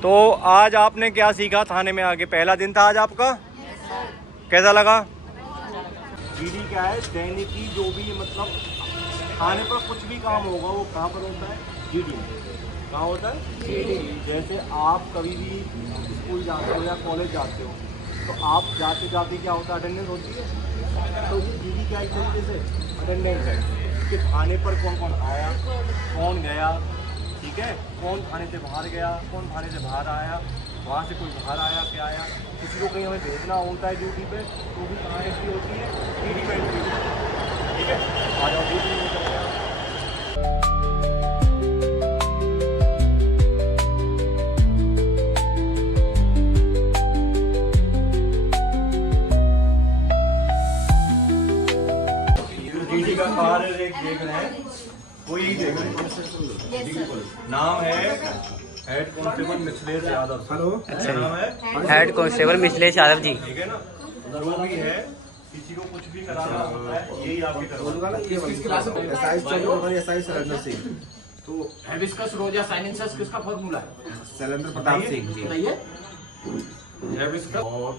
तो आज आपने क्या सीखा थाने में आके? पहला दिन था आज आपका, कैसा लगा? जीडी क्या है? दैनिकी जो भी मतलब थाने पर कुछ भी काम होगा वो कहाँ पर होता है? जीडी में। कहाँ होता है? जीडी। जैसे आप कभी भी स्कूल जाते हो या कॉलेज जाते हो तो आप जाते जाते क्या होता है? अटेंडेंस होती है। तो जीडी क्या एक तरीके से अटेंडेंस है कि थाने पर कौन कौन आया, कौन गया, ठीक है, कौन थाने से बाहर गया, कौन थाने से बाहर आया, वहाँ से कोई बाहर आया क्या आया, किसी को कहीं हमें भेजना होता है ड्यूटी पे तो भी कहाँ एंट्री होती है? जीडी में एंट्री होती है, ठीक है। आ जाओ ड्यूटी में चले जाओ। जीडी का कार्य एक देख रहे हैं, वो यही देख रहे हैं। नाम है head constable Mithilesh Yadav. Hello, अच्छा नाम है हेड कांस्टेबल मिथिलेश यादव जी। ठीक है ना। जो भी है किसी को कुछ भी कराना होता है यही आपके तो हेबिस्कस रोजा साइनेंसस किसका फॉर्मूला है? शैलेंद्र प्रताप सिंह जी। बताइए। हेबिस्कस और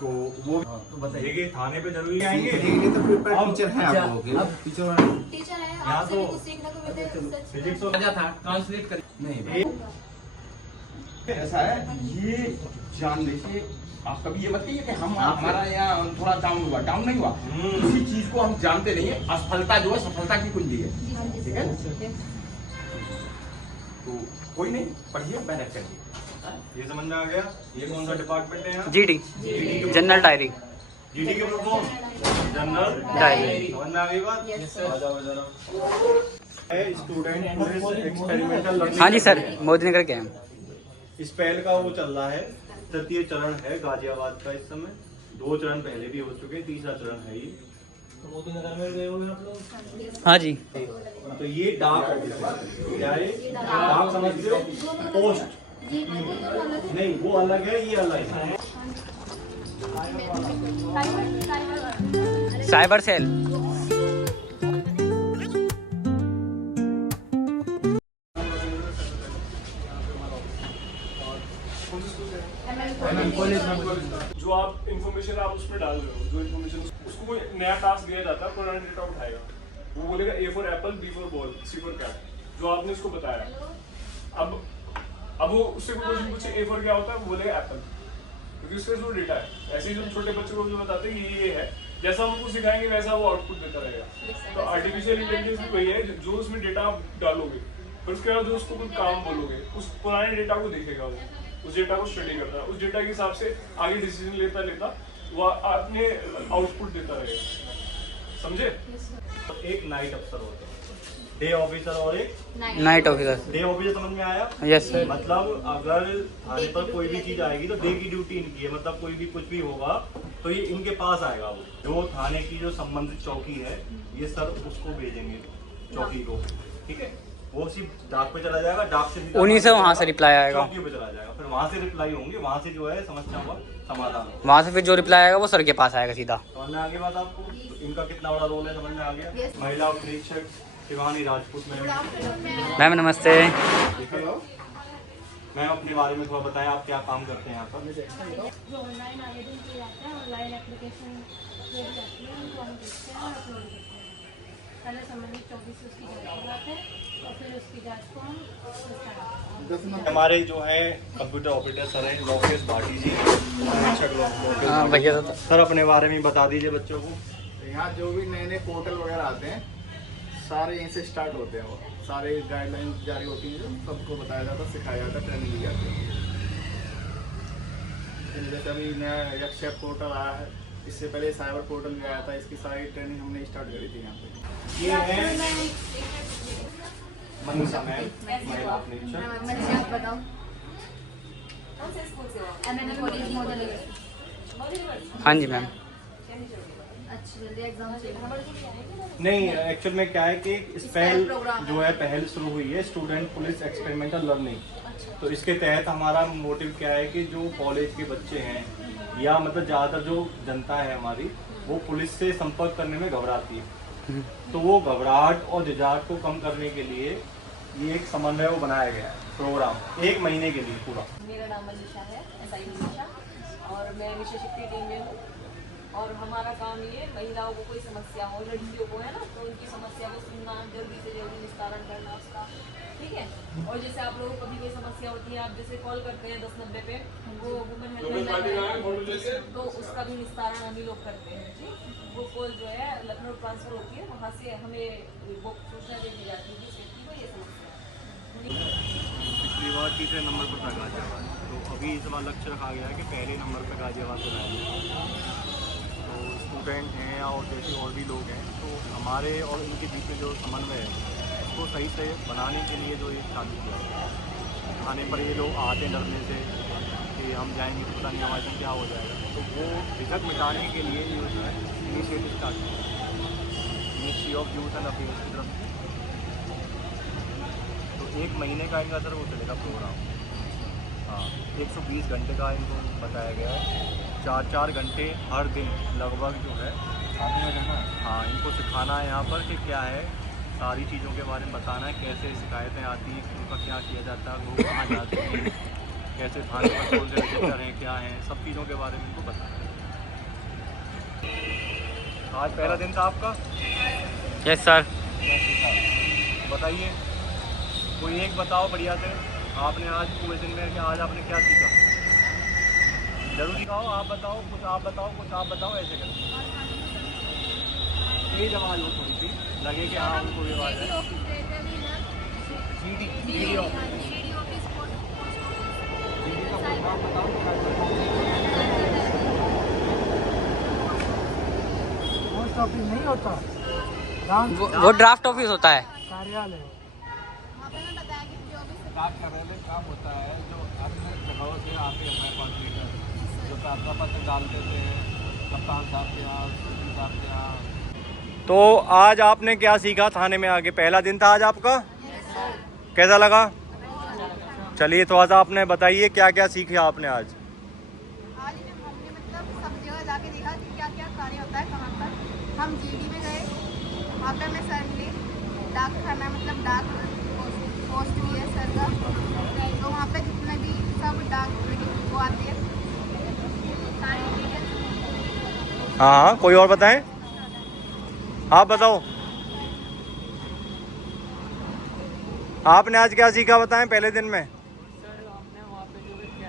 तो वो तो बताइए थाने पे जरूरी आएंगे। तो टीचर है आप लोगों के? टीचर है, यहाँ आपसे तो भी कुछ सीखने को मिलता है। फिजिक्स और राजा था, ट्रांसलेट कर नहीं ऐसा है, ये जान लीजिए आप कभी ये मत कहिए कि हम हमारा यहाँ थोड़ा डाउन हुआ, डाउन नहीं हुआ। किसी चीज को हम जानते नहीं है, असफलता जो है सफलता की कुंजी है, ठीक है। तो कोई नहीं, पढ़िए मेहनत करिए। ये समझ में आ गया? ये कौन सा डिपार्टमेंट है यहाँ? GD, general diary. जीडी के फॉर्म जनरल डायरी। समझ में आ गई बात? आ जाओ जरा। Student police experimental learning. हाँ जी सर, मोदी नगर के हैं। इस पहल का वो चल रहा है, तृतीय चरण है गाजियाबाद का इस समय। 2 चरण पहले भी हो चुके, तीसरा चरण है ये। तो मोदी नगर में गए होंगे आप लोग? हाँ जी। तो ये डाक ऑफिस है। क्या है? डाक समझते हो? पोस्ट नहीं, वो अलग है, ये अलग है। Cyber cell. जो आप इन्फॉर्मेशन आप उसमें डाल रहे हो, जो इन्फॉर्मेशन उसको कोई नया टास्क दिया जाता है, पुराना डेटा उठाएगा, वो बोलेगा A for apple, B for ball, C for cat, जो आपने उसको बताया। अब वो उससे कोई क्वेश्चन पूछे A फॉर क्या होता है, वो बोलेगा एप्पल, क्योंकि उसका जो डेटा है। ऐसे ही जो छोटे बच्चों को जो बताते हैं ये है, जैसा हम उनको सिखाएंगे वैसा वो आउटपुट देता रहेगा। तो आर्टिफिशियल इंटेलिजेंस भी वही है, जो उसमें डेटा आप डालोगे फिर उसके बाद जो उसको कुछ काम बोलोगे, उस पुराने डेटा को देखेगा, वो उस डेटा को स्टडी करता है, उस डेटा के हिसाब से आगे डिसीजन लेता वो अपने आउटपुट देता रहेगा। समझे? एक नाइट अफसर होता है, डे ऑफिसर और एक नाइट ऑफिसर। डे ऑफिसर समझ में आया? Yes sir. मतलब अगर थाने पर कोई भी चीज आएगी तो डे की ड्यूटी इनकी है, मतलब कोई भी कुछ भी होगा तो ये इनके पास आएगा। वो जो थाने की जो संबंधित चौकी है ये सर उसको भेजेंगे चौकी को, ठीक है। वो सिर्फ डाक पे चला जाएगा, डाक से उन्हीं से वहाँ से रिप्लाई आएगा, चौकी पे चला जाएगा, फिर वहाँ से रिप्लाई होंगे, वहाँ से जो है समस्या का समाधान होगा। वहाँ से फिर जो रिप्लाई आएगा वो सर के पास आएगा सीधा। समझ में आ गई बात आपको? तो इनका कितना बड़ा रोल है समझ में आ गया? महिला प्रेक्षक शिवानी राजपूत मैम नमस्ते। मैम अपने बारे में थोड़ा बताएं, आप क्या काम करते हैं यहाँ पर? जो ऑनलाइन आवेदन किए जाते हैं, ऑनलाइन एप्लीकेशन जो भी आती है उनको हम देखते हैं और अपलोड करते हैं। पहले संबंधित चौकी से उसकी जाँच कराते हैं और फिर उसकी जाँच को हम करते हैं। हमारे जो है कंप्यूटर ऑपरेटर सर हैं लोकेश भाटी जी। हाँ भैया सर अपने बारे में बता दीजिए बच्चों को। यहाँ जो भी नए नए पोर्टल वगैरह आते हैं सारे यहीं से स्टार्ट होते हैं। वो सारे गाइडलाइन जारी होती हैं, जो सबको बताया जाता है, सिखाया जाता है, ट्रेनिंग दी जाती है। जैसे अभी नया एक्सेप पोर्टल आया है, इससे पहले साइबर पोर्टल भी आया था, इसकी सारी ट्रेनिंग हमने स्टार्ट करी थी यहाँ पे। ये है मनीषा मैम, महिला प्रेक्षक। बताओ हाँ जी मैम। नहीं एक्चुअल में क्या है कि इस पहल जो है पहल शुरू हुई है स्टूडेंट पुलिस एक्सपेरिमेंटल लर्निंग। तो इसके तहत हमारा मोटिव क्या है कि जो कॉलेज के बच्चे हैं या मतलब ज़्यादातर जो जनता है हमारी वो पुलिस से संपर्क करने में घबराती है, तो वो घबराहट और झिझक को कम करने के लिए ये एक समन्वय बनाया गया है। प्रोग्राम 1 महीने के लिए पूरा। मेरा नाम मनीषा है, SI मनीषा, और मैं मिशन शक्ति टीम में हूँ। और हमारा काम ये महिलाओं को कोई समस्या हो, लड़कियों को है ना, तो उनकी समस्या को सुनना, जल्दी से जल्दी निस्तारण करना उसका, ठीक है। और जैसे आप लोगों को कभी कोई समस्या होती है, आप जैसे कॉल करते हैं 1090 पे, वो वुमेन हेल्पलाइन, तो उसका भी निस्तारण हम ही लोग करते हैं, ठीक। वो कॉल जो है लखनऊ ट्रांसफ़र होती है, वहाँ से हमें वो सूचना दे दी जाती है कि इस व्यक्ति को ये समस्या है। पिछली बार तीसरे नंबर पर था गाजियाबाद, तो अभी इस बार लक्ष्य रखा गया है कि पहले नंबर पर गाजियाबाद को लाएंगे। तो स्टूडेंट हैं और जैसे और भी लोग हैं, तो हमारे और इनके बीच में जो समन्वय है उसको सही से बनाने के लिए जो ये चालू किया आने पर ये लोग आते डरने से कि हम जाएंगे तो पता नहीं हमारे साथ क्या हो जाएगा, तो वो झिझक मिटाने के लिए ये जो है इनिशिएटिव स्टार्ट किया ministry of youth and affairs की तरफ से। तो 1 महीने का इनका सर वो चलेगा प्रोग्राम। हाँ, 120 घंटे का इनको बताया गया है, 4-4 घंटे हर दिन लगभग जो है हाँ इनको सिखाना है यहाँ पर कि क्या है, सारी चीज़ों के बारे में बताना है, कैसे शिकायतें आती हैं, उनका क्या किया जाता है, लोग कहाँ जाते हैं, कैसे थाने पर कौन से रजिस्टर हैं, क्या हैं, सब चीज़ों के बारे में इनको बताना है। आज पहला दिन था आपका? Yes sir. बताइए, कोई एक बताओ बढ़िया से, आपने आज पूरे दिन में कि आज आपने क्या सीखा? जरूरी कहो, आप बताओ कुछ, आप बताओ कुछ, आप बताओ, ऐसे करके तेज आवाज़ हो थोड़ी सी, लगे कि हाँ उनको भी आवाज़ है। जीडी ऑफिस का प्रोग्राम बताओ। पोस्ट ऑफिस नहीं होता, वो ड्राफ्ट ऑफिस होता है। कार्यालय कार्यालय काम होता है, जो अन्य जगहों से आते हैं हमारे पास लीडर, जो प्रार्थना पत्र डाल देते हैं कप्तान साहब के यहाँ, सचिव साहब के यहाँ। तो आज आपने क्या सीखा थाने में आके? पहला दिन था आज आपका? कैसा लगा? चलिए थोड़ा सा आपने बताइए क्या क्या सीखे आपने आज? आज हमने मतलब सब जगह जाके देखा कि क्या क्या कार्य होता है, कहाँ पर। हम जीडी में गए, वहाँ पर हमें सर मिले, डाक खाना मतलब डाक पोस्ट भी है सर का, तो वहाँ पे जितने भी सब डाक वो आते हैं सारी डिटेल्स। हाँ, कोई और बताएं? आप बताओ, आपने आज क्या सीखा, बताएं पहले दिन में? सर आपने वहाँ पे जो देखे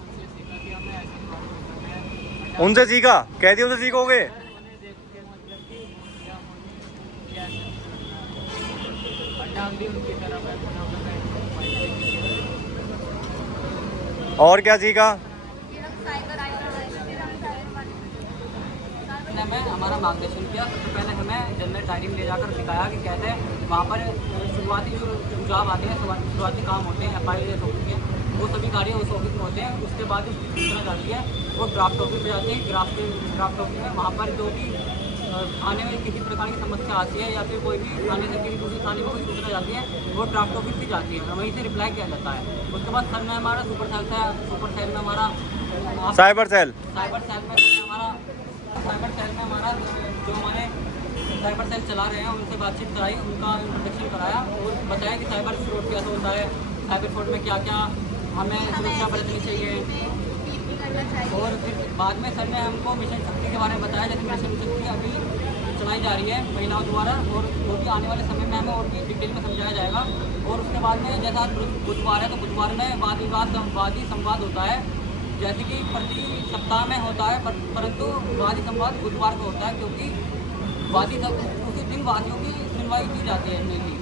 उनसे सीखा कि हमें ऐसे काम करना है। उनसे सीखा? कैसे उनसे सीखोगे? उन्हें देख के मतलब कि क्या हम भी उनकी तरफ है। और क्या सीखा? हमें हमारा मार्गदर्शन किया। सबसे पहले हमें जनरल टाइमिंग ले जाकर दिखाया कि कैसे वहाँ पर शुरुआती जो सुझाव आते हैं, शुरुआती काम होते हैं FIR ऑफिस के, वो सभी कार्य उस ऑफिस में होते हैं। उसके बाद उसकी सूचना जाती है, वो ड्राफ्ट ऑफिस में जाते हैं। ड्राफ्ट ऑफिस में वहाँ पर जो भी थाने में किसी प्रकार की समस्या आती है या फिर कोई भी थाने से किसी दूसरी थाने में कोई सूचना जाती है, वो ड्राफ्ट ऑफिस भी जाती है, वहीं से रिप्लाई किया जाता है। उसके बाद सर में हमारा सुपर सेल में हमारा साइबर सेल में हमारा जो हमारे साइबर सेल चला रहे हैं उनसे बातचीत कराई, उनका इंट्रोडक्शन कराया और बताया कि साइबर फ्रॉड कैसे होता है, साइबर फ्रॉड में क्या क्या हमें सुरक्षा बरतनी चाहिए। और फिर बाद में सर ने हमको मिशन शक्ति के बारे में बताया, जैसे मिशन शक्ति अभी चलाई जा रही है महिलाओं द्वारा, और वो भी आने वाले समय में हमें और भी डिटेल में समझाया जाएगा। और उसके बाद में जैसा आज बुधवार है, तो बुधवार में वादी संवाद होता है, जैसे कि प्रति सप्ताह में होता है, परंतु वादी संवाद बुधवार को होता है, क्योंकि उसी दिन वादियों की सुनवाई की जाती है मेनली,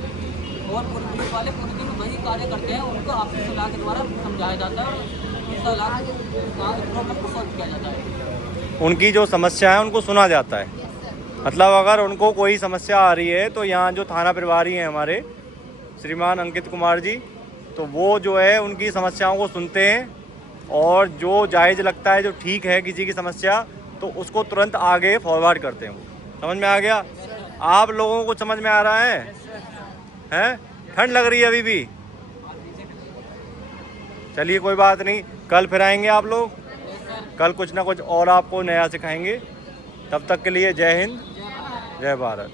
और पुलिस वाले पूरे दिन वही कार्य करते हैं, उनको आपसी सलाह के द्वारा समझाया जाता है और इस सलाह प्रॉब्लम को सॉल्व किया जाता है। उनकी जो समस्या है उनको सुना जाता है। मतलब अगर उनको कोई समस्या आ रही है तो यहाँ जो थाना प्रभारी हैं हमारे श्रीमान अंकित कुमार जी, तो वो जो है उनकी समस्याओं को सुनते हैं, और जो जायज़ लगता है, जो ठीक है किसी की समस्या, तो उसको तुरंत आगे फॉरवर्ड करते हैं। समझ में आ गया? आप लोगों को समझ में आ रहा है? हैं? ठंड लग रही है अभी भी? चलिए कोई बात नहीं, कल फिर आएंगे आप लोग, कल कुछ ना कुछ और आपको नया सिखाएंगे। तब तक के लिए जय हिंद, जय भारत।